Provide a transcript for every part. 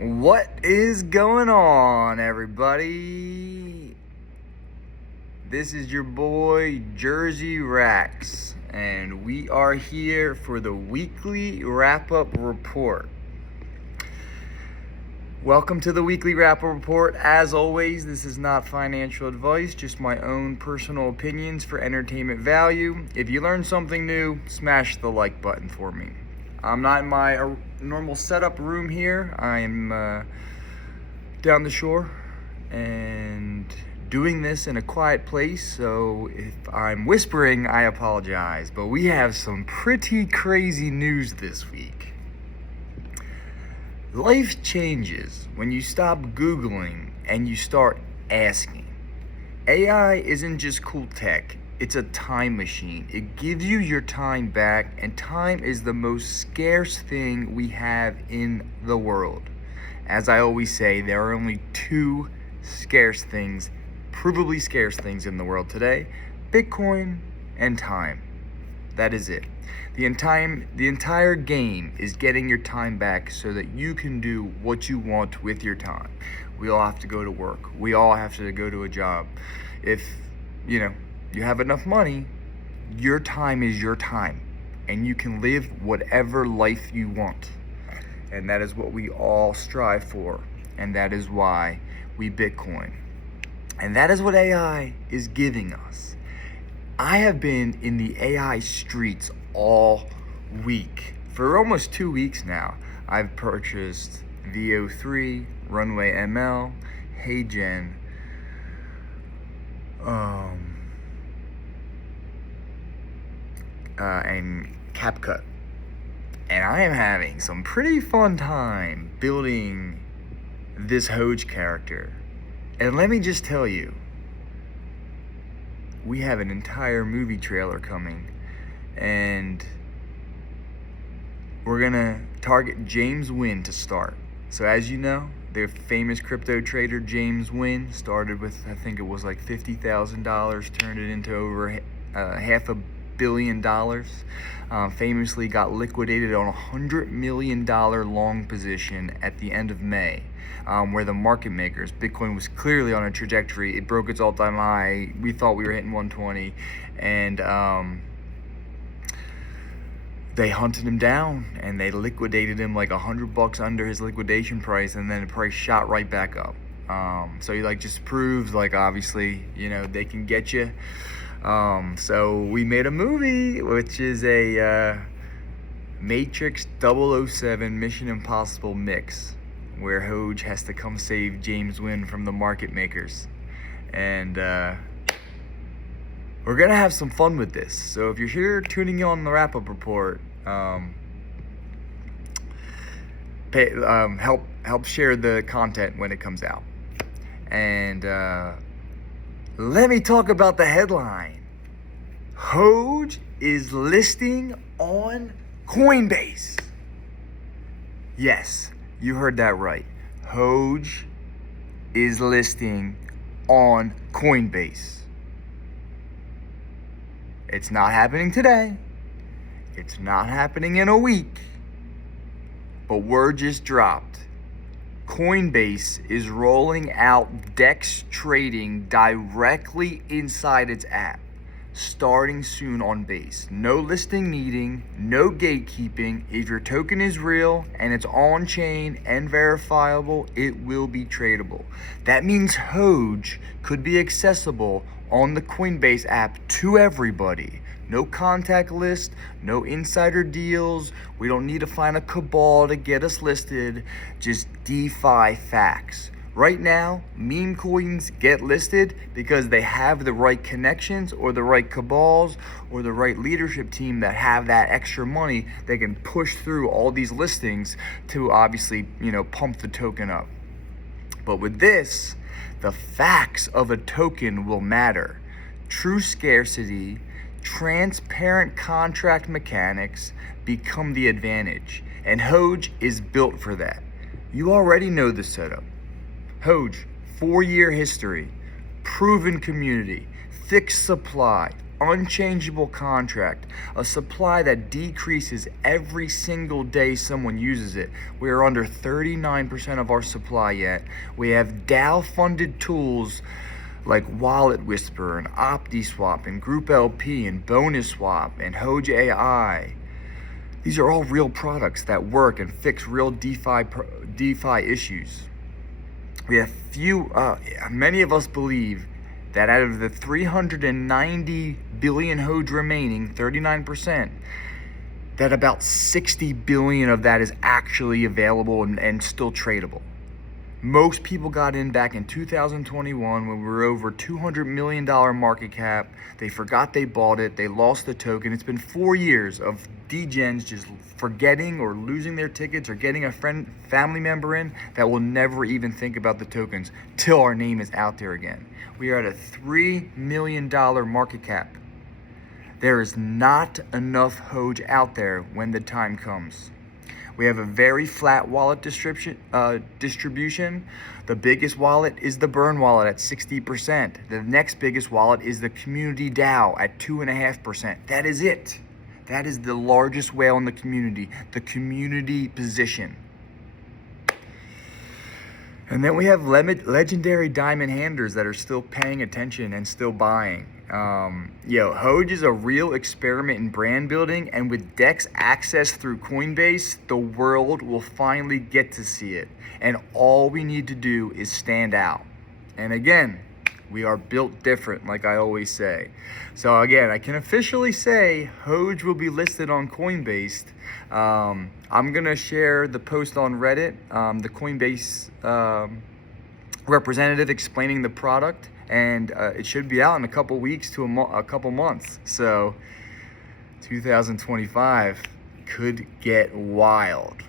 What is going on, everybody? This is your boy Jersey Rax, and we are here for the weekly wrap-up report. Welcome to the weekly wrap-up report. As always, this is not financial advice, just my own personal opinions for entertainment value. If you learned something new, smash the like button for me. I'm not in my normal setup room here. I am down the shore and doing this in a quiet place, so if I'm whispering, I apologize. But we have some pretty crazy news this week. Life changes when you stop Googling and you start asking. AI isn't just cool tech, it's a time machine. It gives you your time back, and time is the most scarce thing we have in the world. As I always say, there are only two scarce things, provably scarce things in the world today: Bitcoin and time. That is it. The entire game is getting your time back so that you can do what you want with your time. We all have to go to work. We all have to go to a job. If, you have enough money, your time is your time, and you can live whatever life you want. And that is what we all strive for, and that is why we Bitcoin. And that is what AI is giving us. I have been in the AI streets all week. For almost 2 weeks now, I've purchased VO3, Runway ML, Heygen, and CapCut. And I am having some pretty fun time building this Hoge character. And let me just tell you, we have an entire movie trailer coming, and we're gonna target James Wynn to start. So as you know, the famous crypto trader James Wynn started with, I think it was like $50,000, turned it into over $500 million. Famously got liquidated on $100 million long position at the end of May, where the market makers, Bitcoin was clearly on a trajectory. It broke its all-time high. We thought we were hitting 120, and they hunted him down and they liquidated him like $100 under his liquidation price, and then the price shot right back up. So he just proves obviously they can get you. So we made a movie, which is a Matrix 007 Mission Impossible mix, where Hoge has to come save James Wynn from the market makers. And we're gonna have some fun with this. So if you're here tuning in on the wrap-up report, help share the content when it comes out. And let me talk about the headline. Hoge is listing on Coinbase. Yes, you heard that right. Hoge is listing on Coinbase. It's not happening today. It's not happening in a week. But word just dropped. Coinbase is rolling out DEX trading directly inside its app, starting soon on Base. No listing needing, no gatekeeping. If your token is real and it's on-chain and verifiable, it will be tradable. That means Hoge could be accessible on the Coinbase app to everybody. No contact list, no insider deals. We don't need to find a cabal to get us listed. Just DeFi facts. Right now, meme coins get listed because they have the right connections or the right cabals or the right leadership team that have that extra money that can push through all these listings to obviously, pump the token up. But with this, the facts of a token will matter. True scarcity, transparent contract mechanics become the advantage, and Hoge is built for that. You already know the setup. Hoge, 4-year history, proven community, fixed supply, unchangeable contract, a supply that decreases every single day someone uses it. We are under 39% of our supply yet. We have DAO funded tools like Wallet Whisper and OptiSwap and Group LP and Bonuswap and Hoge.AI. These are all real products that work and fix real DeFi issues. We have many of us believe that out of the 390 billion Hoge remaining, 39%, that about 60 billion of that is actually available and still tradable. Most people got in back in 2021 when we were over $200 million market cap. They forgot they bought it. They lost the token. It's been 4 years of degens just forgetting or losing their tickets or getting a family member in that will never even think about the tokens till our name is out there again. We are at a $3 million market cap. There is not enough Hoge out there when the time comes. We have a very flat wallet distribution. The biggest wallet is the Burn wallet at 60%. The next biggest wallet is the community DAO at 2.5%. That is it. That is the largest whale in the community position. And then we have legendary diamond handlers that are still paying attention and still buying. Hoge is a real experiment in brand building, and with DEX access through Coinbase, the world will finally get to see it. And all we need to do is stand out. And again, we are built different, like I always say. So again, I can officially say Hoge will be listed on Coinbase. I'm gonna share the post on Reddit, the Coinbase representative explaining the product, and it should be out in a couple weeks to a couple months. So 2025 could get wild.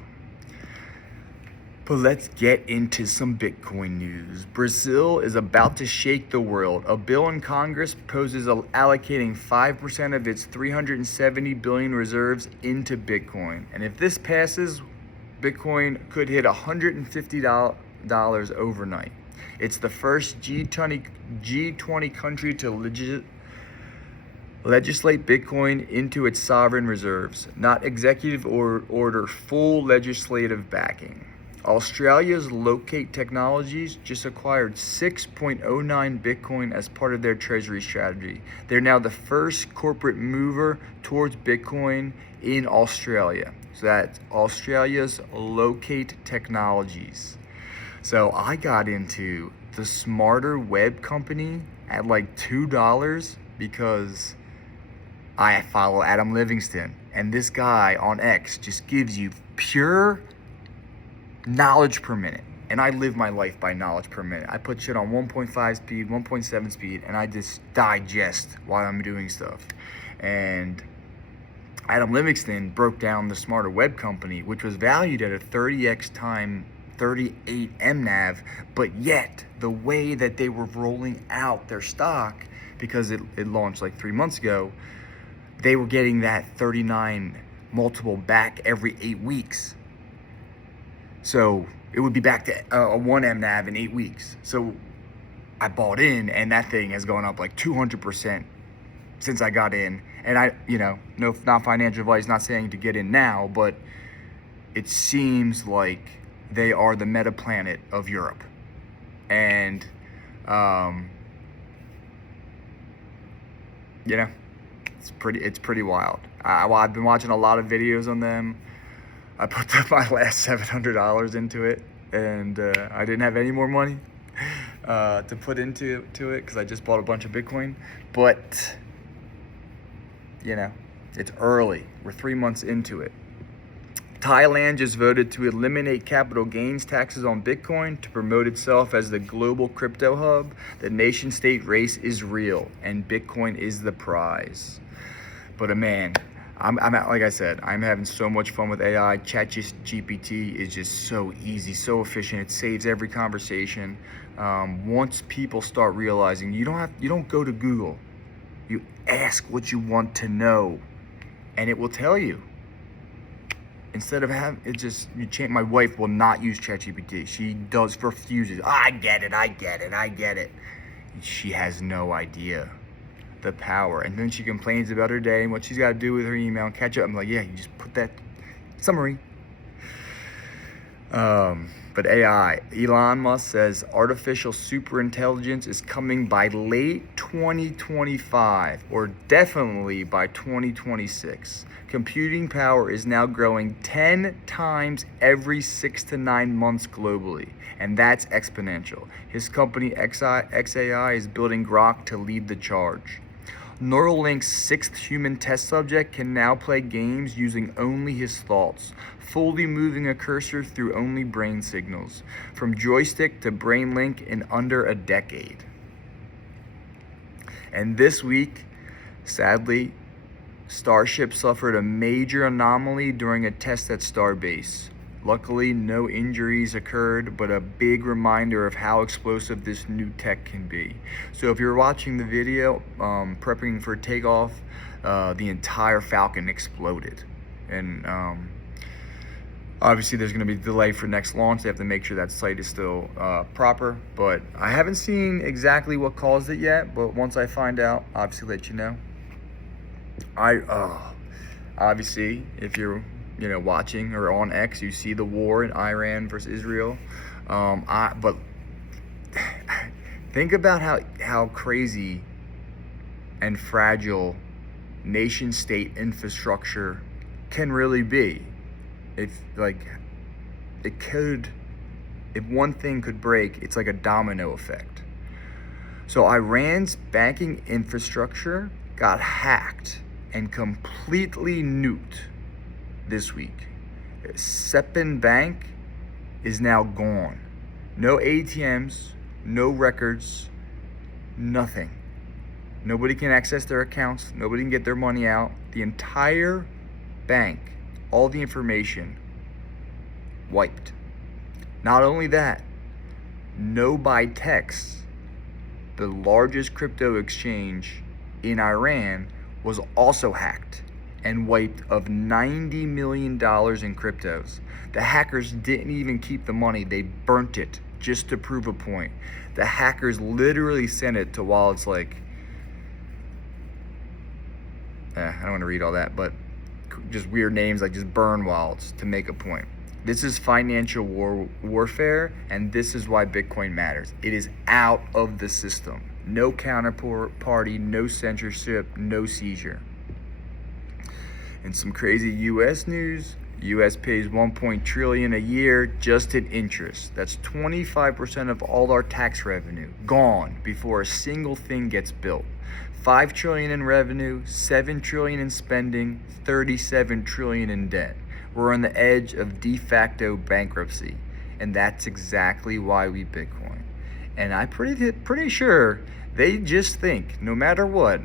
But let's get into some Bitcoin news. Brazil is about to shake the world. A bill in Congress proposes allocating 5% of its 370 billion reserves into Bitcoin. And if this passes, Bitcoin could hit $150 overnight. It's the first G20 country to legislate Bitcoin into its sovereign reserves, not executive order, full legislative backing. Australia's Locate Technologies just acquired 6.09 Bitcoin as part of their Treasury strategy. They're now the first corporate mover towards Bitcoin in Australia. So that's Australia's Locate Technologies. So I got into the Smarter Web company at like $2 because I follow Adam Livingston. And this guy on X just gives you pure knowledge per minute, and I live my life by knowledge per minute. I put shit on 1.5 speed, 1.7 speed, and I just digest while I'm doing stuff. And Adam Livingston broke down the Smarter Web company, which was valued at a 30x time 38 MNAV, but yet the way that they were rolling out their stock, because it launched like 3 months ago, they were getting that 39 multiple back every 8 weeks. So it would be back to a 1 MNAV in 8 weeks. So I bought in, and that thing has gone up like 200% since I got in. And no, not financial advice, not saying to get in now, but it seems like they are the meta planet of Europe. And, it's pretty wild. I've been watching a lot of videos on them. I put my last $700 into it, and I didn't have any more money to put into it because I just bought a bunch of Bitcoin. But, it's early. We're 3 months into it. Thailand just voted to eliminate capital gains taxes on Bitcoin to promote itself as the global crypto hub. The nation-state race is real, and Bitcoin is the prize. But man, I'm like I said, I'm having so much fun with AI. ChatGPT is just so easy, so efficient. It saves every conversation. Once people start realizing you don't go to Google, you ask what you want to know, and it will tell you. Instead of having it just you change. My wife will not use ChatGPT. She refuses. I get it. She has no idea. the power. And then she complains about her day and what she's got to do with her email and catch up. I'm like, yeah, you just put that summary. But AI, Elon Musk says artificial superintelligence is coming by late 2025 or definitely by 2026. Computing power is now growing 10 times every 6 to 9 months globally, and that's exponential. His company XAI is building Grok to lead the charge. Neuralink's 6th human test subject can now play games using only his thoughts, fully moving a cursor through only brain signals, from joystick to brain link in under a decade. And this week, sadly, Starship suffered a major anomaly during a test at Starbase. Luckily, no injuries occurred, but a big reminder of how explosive this new tech can be. So if you're watching the video, prepping for takeoff, the entire Falcon exploded. And obviously there's gonna be a delay for next launch. They have to make sure that site is still proper. But I haven't seen exactly what caused it yet, but once I find out, obviously let you know. Obviously, if you're watching or on X, you see the war in Iran versus Israel. But think about how crazy and fragile nation-state infrastructure can really be. If one thing could break, it's like a domino effect. So Iran's banking infrastructure got hacked and completely nuked this week. Seppen Bank is now gone. No ATMs, no records, nothing. Nobody can access their accounts. Nobody can get their money out. The entire bank, all the information, wiped. Not only that, NoByTex, the largest crypto exchange in Iran, was also hacked and wiped of $90 million in cryptos. The hackers didn't even keep the money, they burnt it just to prove a point. The hackers literally sent it to wallets like, I don't want to read all that, but just weird names like just burn wallets to make a point. This is financial warfare, and this is why Bitcoin matters. It is out of the system. No counterparty, no censorship, no seizure. And some crazy US news. US pays $1 trillion a year just in interest. That's 25% of all our tax revenue gone before a single thing gets built. $5 trillion in revenue, $7 trillion in spending, $37 trillion in debt. We're on the edge of de facto bankruptcy, and that's exactly why we Bitcoin. And I'm pretty sure they just think no matter what,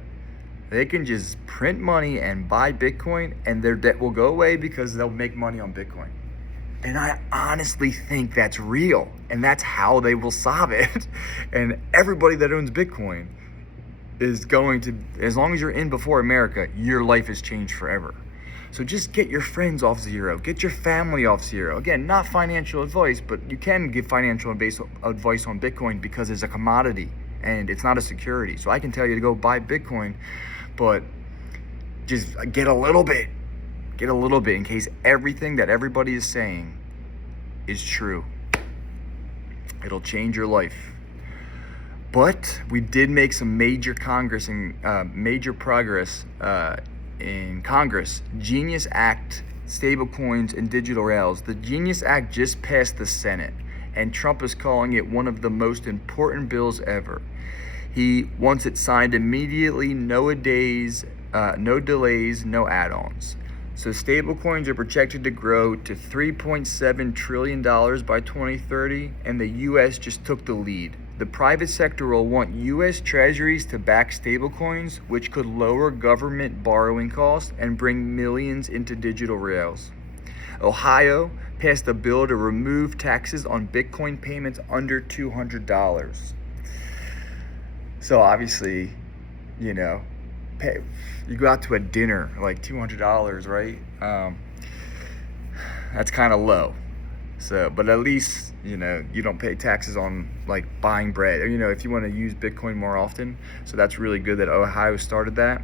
they can just print money and buy Bitcoin and their debt will go away because they'll make money on Bitcoin. And I honestly think that's real, and that's how they will solve it. And everybody that owns Bitcoin is going to, as long as you're in before America, your life has changed forever. So just get your friends off zero, get your family off zero. Again, not financial advice, but you can give financial advice on Bitcoin because it's a commodity and it's not a security. So I can tell you to go buy Bitcoin, but just get a little bit in case everything that everybody is saying is true. It'll change your life. But we did make some major progress in Congress. Genius Act, stablecoins, and digital rails. The Genius Act just passed the Senate, and Trump is calling it one of the most important bills ever. He wants it signed immediately, no delays, no add-ons. So stablecoins are projected to grow to $3.7 trillion by 2030, and the U.S. just took the lead. The private sector will want U.S. treasuries to back stablecoins, which could lower government borrowing costs and bring millions into digital rails. Ohio passed a bill to remove taxes on Bitcoin payments under $200. So obviously, you go out to a dinner, like $200, right? That's kind of low. So, but at least, you don't pay taxes on like buying bread, or, if you want to use Bitcoin more often. So that's really good that Ohio started that.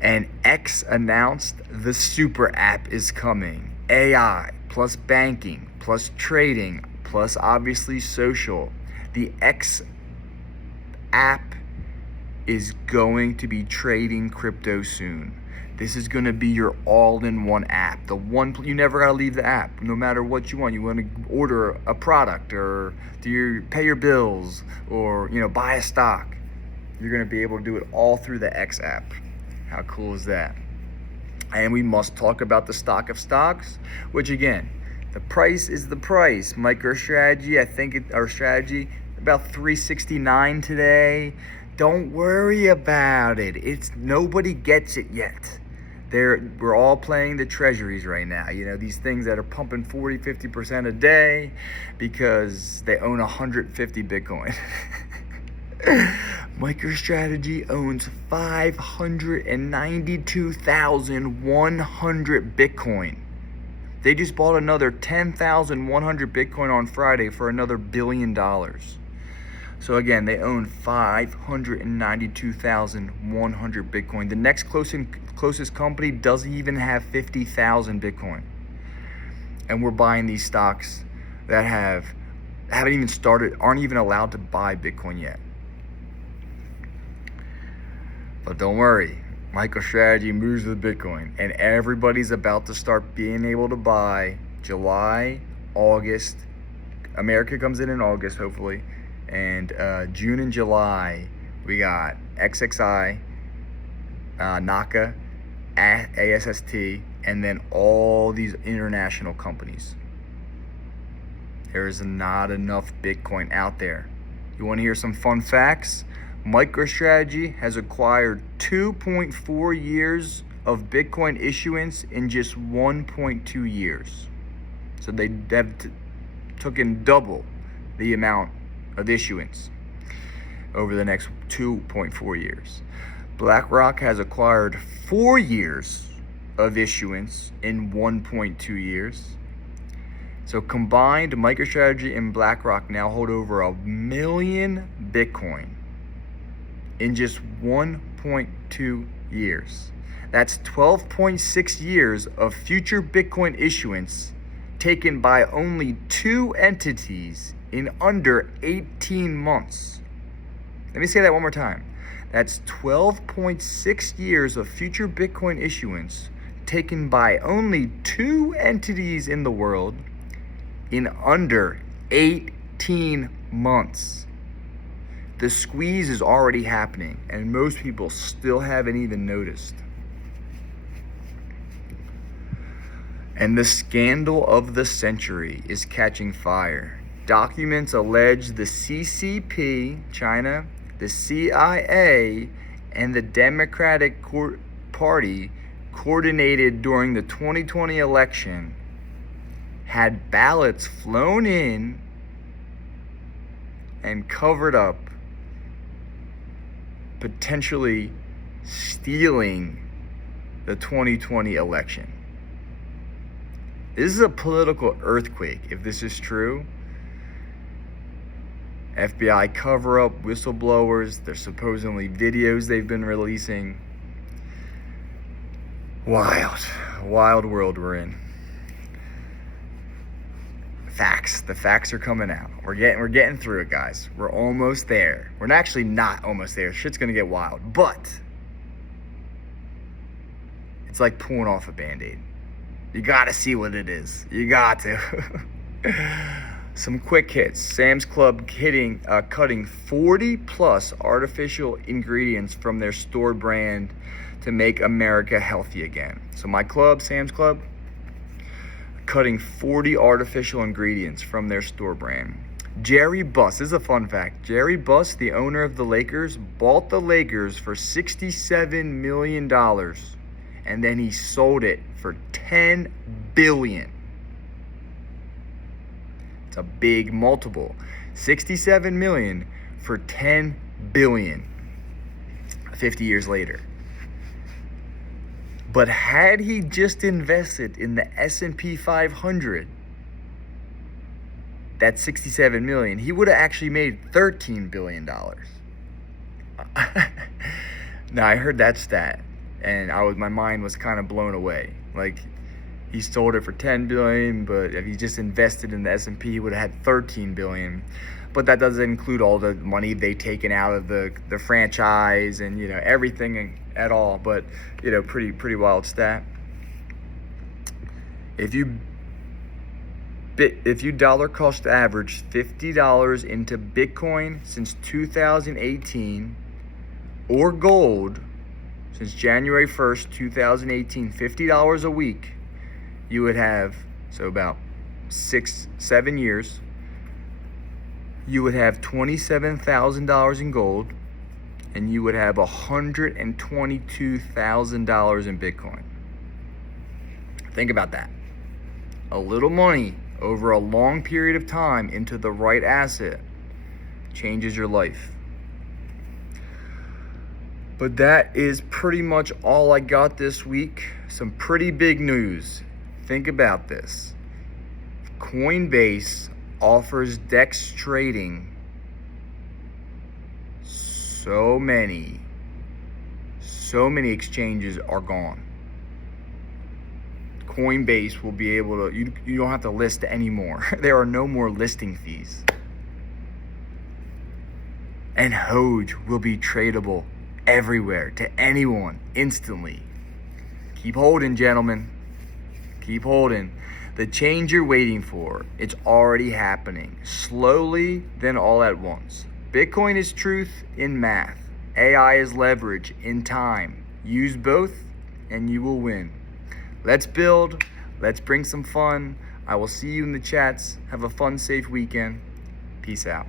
And X announced the super app is coming. AI plus banking plus trading plus obviously social. The X app is going to be trading crypto soon. This is going to be your all-in-one app. The one you never got to leave the app, no matter what you want. You want to order a product, or pay your bills, or buy a stock. You're going to be able to do it all through the X app. How cool is that? And we must talk about the stock of stocks, which again, the price is the price. MicroStrategy, I think our strategy about 369 today. Don't worry about it. Nobody gets it yet. We're all playing the treasuries right now. These things that are pumping 40, 50% a day because they own 150 Bitcoin. MicroStrategy owns 592,100 Bitcoin. They just bought another 10,100 Bitcoin on Friday for another $1 billion. So again, they own 592,100 Bitcoin. The next closest company doesn't even have 50,000 Bitcoin. And we're buying these stocks that haven't even started, aren't even allowed to buy Bitcoin yet. But don't worry, MicroStrategy moves with Bitcoin, and everybody's about to start being able to buy July, August. America comes in August, hopefully. And June and July, we got XXI, Naka, ASST, and then all these international companies. There is not enough Bitcoin out there. You want to hear some fun facts? MicroStrategy has acquired 2.4 years of Bitcoin issuance in just 1.2 years. So they have took in double the amount of issuance over the next 2.4 years. BlackRock has acquired 4 years of issuance in 1.2 years. So combined, MicroStrategy and BlackRock now hold over 1 million Bitcoin in just 1.2 years. That's 12.6 years of future Bitcoin issuance taken by only 2 entities in under 18 months. Let me say that one more time. That's 12.6 years of future Bitcoin issuance taken by only 2 entities in the world in under 18 months. The squeeze is already happening, and most people still haven't even noticed. And the scandal of the century is catching fire. Documents allege the CCP, China, the CIA, and the Democratic Party coordinated during the 2020 election, had ballots flown in and covered up, potentially stealing the 2020 election. This is a political earthquake if this is true. FBI cover-up, whistleblowers, there's supposedly videos they've been releasing. Wild world we're in. Facts. The facts are coming out. We're getting through it, guys. We're almost there. We're actually not almost there. Shit's gonna get wild, but it's like pulling off a Band-Aid. You gotta see what it is. You got to. Some quick hits. Sam's Club cutting 40 plus artificial ingredients from their store brand to make America healthy again. So my club, Sam's Club, cutting 40 artificial ingredients from their store brand. Jerry Buss, this is a fun fact. Jerry Buss, the owner of the Lakers, bought the Lakers for $67 million, and then he sold it for $10 billion. It's a big multiple. $67 million for $10 billion 50 years later. But had he just invested in the S&P 500, that 67 million, he would have actually made $13 billion. Now, I heard that stat, and my mind was kind of blown away. Like, he sold it for 10 billion, but if he just invested in the S&P, he would have had 13 billion. But that doesn't include all the money they've taken out of the franchise and, you know, everything at all. But, you know, pretty wild stat. If you dollar cost average $50 into Bitcoin since 2018, or gold since January 1st, 2018, $50 a week, you would have, so about 6-7 years, you would have $27,000 in gold, and you would have $122,000 in Bitcoin. Think about that. A little money over a long period of time into the right asset changes your life. But that is pretty much all I got this week. Some pretty big news. Think about this. Coinbase offers DEX trading. So many exchanges are gone. Coinbase will be able to, you don't have to list anymore. There are no more listing fees. And Hoge will be tradable everywhere to anyone instantly. Keep holding, gentlemen. Keep holding. The change you're waiting for, it's already happening. Slowly, then all at once. Bitcoin is truth in math. AI is leverage in time. Use both and you will win. Let's build. Let's bring some fun. I will see you in the chats. Have a fun, safe weekend. Peace out.